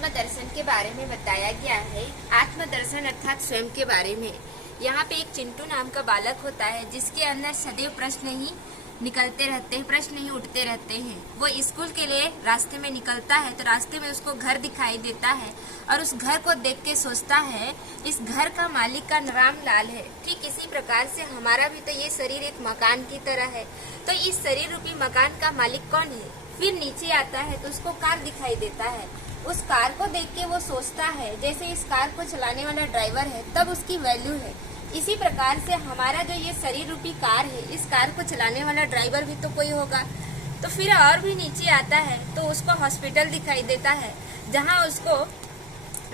आत्मदर्शन के बारे में बताया गया है। आत्मदर्शन अर्थात स्वयं के बारे में। यहाँ पे एक चिंटू नाम का बालक होता है जिसके अंदर सदैव प्रश्न ही निकलते रहते हैं, प्रश्न ही उठते रहते हैं। वो स्कूल के लिए रास्ते में निकलता है तो रास्ते में उसको घर दिखाई देता है और उस घर को देख के सोचता है इस घर का मालिक का नाम लाल है। ठीक इसी प्रकार से हमारा भी तो ये शरीर एक मकान की तरह है। तो इस शरीर रूपी मकान का मालिक कौन है? फिर नीचे आता है तो उसको कार दिखाई देता है। उस कार को देख के वो सोचता है जैसे इस कार को चलाने वाला ड्राइवर है तब उसकी वैल्यू है। इसी प्रकार से हमारा जो ये शरीर रूपी कार है, इस कार को चलाने वाला ड्राइवर भी तो कोई होगा। तो फिर और भी नीचे आता है तो उसको हॉस्पिटल दिखाई देता है जहाँ उसको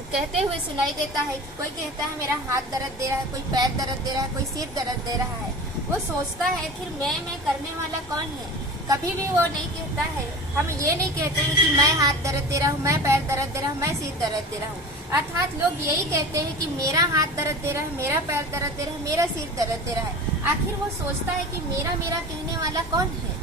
कहते हुए सुनाई देता है कि कोई कहता है मेरा हाथ दर्द दे रहा है, कोई पैर दर्द दे रहा है, कोई सिर दर्द दे रहा है। वो सोचता है फिर मैं करने वाला कौन है? कभी भी वो नहीं कहता है, हम ये नहीं कहते हैं कि मैं हाथ दर्द दे रहा हूँ, मैं पैर दर्द दे रहा हूँ, मैं सिर दर्द दे रहा हूँ। अर्थात लोग यही कहते हैं कि मेरा हाथ दर्द दे रहा है, मेरा पैर दर्द दे रहा है, मेरा सिर दर्द दे रहा है। आखिर वो सोचता है कि मेरा कहने वाला कौन है।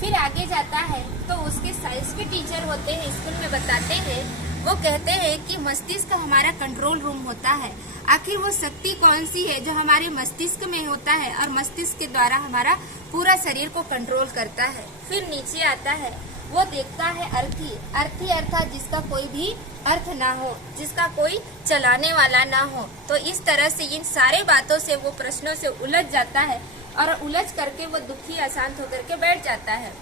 फिर आगे जाता है तो उसके साइंस के टीचर होते हैं, स्कूल में बताते हैं। वो कहते हैं कि मस्तिष्क हमारा कंट्रोल रूम होता है। आखिर वो शक्ति कौन सी है जो हमारे मस्तिष्क में होता है और मस्तिष्क के द्वारा हमारा पूरा शरीर को कंट्रोल करता है। फिर नीचे आता है, वो देखता है अर्थी अर्थात जिसका कोई भी अर्थ ना हो, जिसका कोई चलाने वाला ना हो। तो इस तरह से इन सारे बातों से वो प्रश्नों से उलझ जाता है और उलझ करके वो दुखी अशांत होकर के बैठ जाता है।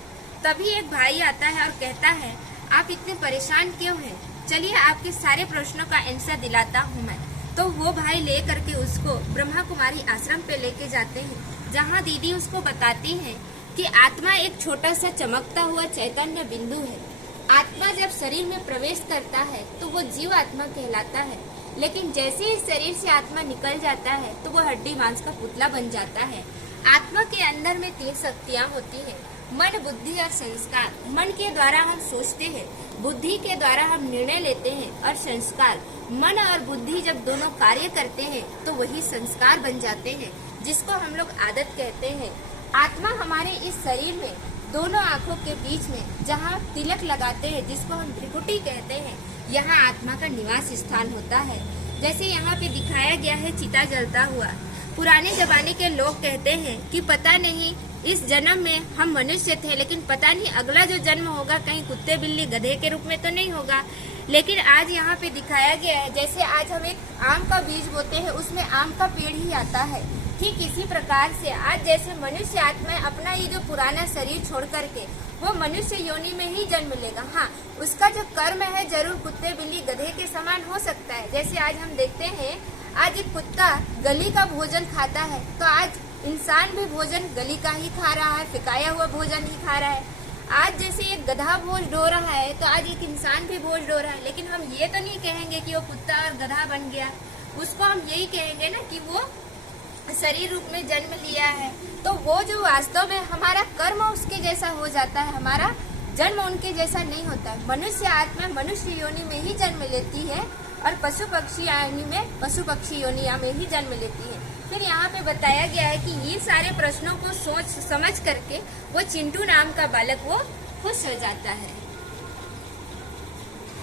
तभी एक भाई आता है और कहता है आप इतने परेशान क्यों हैं? चलिए आपके सारे प्रश्नों का आंसर दिलाता हूँ मैं। तो वो भाई ले करके उसको ब्रह्मा कुमारी आश्रम पे लेके जाते हैं जहाँ दीदी उसको बताती है कि आत्मा एक छोटा सा चमकता हुआ चैतन्य बिंदु है। आत्मा जब शरीर में प्रवेश करता है तो वो जीव आत्मा कहलाता है, लेकिन जैसे ही शरीर से आत्मा निकल जाता है तो वो हड्डी मांस का पुतला बन जाता है। आत्मा के अंदर में 3 शक्तियाँ होती है, मन, बुद्धि और संस्कार। मन के द्वारा हम सोचते हैं, बुद्धि के द्वारा हम निर्णय लेते हैं और संस्कार, मन और बुद्धि जब दोनों कार्य करते हैं तो वही संस्कार बन जाते हैं, जिसको हम लोग आदत कहते हैं। आत्मा हमारे इस शरीर में दोनों आँखों के बीच में जहाँ तिलक लगाते हैं, जिसको हम त्रिकुटी कहते हैं, यहाँ आत्मा का निवास स्थान होता है। जैसे यहाँ पे दिखाया गया है चिता जलता हुआ। पुराने जमाने के लोग कहते हैं कि पता नहीं इस जन्म में हम मनुष्य थे, लेकिन पता नहीं अगला जो जन्म होगा कहीं कुत्ते बिल्ली गधे के रूप में तो नहीं होगा। लेकिन आज यहाँ पे दिखाया गया है जैसे आज हम एक आम का बीज बोते हैं उसमें आम का पेड़ ही आता है। ठीक इसी प्रकार से आज जैसे मनुष्य आत्मा अपना ये जो पुराना शरीर छोड़ करके वो मनुष्य योनि में ही जन्म लेगा। हाँ, उसका जो कर्म है जरूर कुत्ते बिल्ली गधे के समान हो सकता है। जैसे आज हम देखते हैं आज एक कुत्ता गली का भोजन खाता है तो आज इंसान भी भोजन गली का ही खा रहा है, फेंकाया हुआ भोजन ही खा रहा है। आज जैसे एक गधा भोज ढो रहा है तो आज एक इंसान भी भोज ढो रहा है। लेकिन हम ये तो नहीं कहेंगे कि वो कुत्ता और गधा बन गया, उसको हम यही कहेंगे ना कि वो शरीर रूप में जन्म लिया है। तो वो जो वास्तव में हमारा कर्म उसके जैसा हो जाता है, हमारा जन्म उनके जैसा नहीं होता। मनुष्य आत्मा मनुष्य योनि में ही जन्म लेती है और पशु पक्षी योनि में पशु पक्षी योनिया में ही जन्म लेती है। फिर यहाँ पे बताया गया है कि ये सारे प्रश्नों को सोच समझ करके वो चिंटू नाम का बालक वो खुश हो जाता है।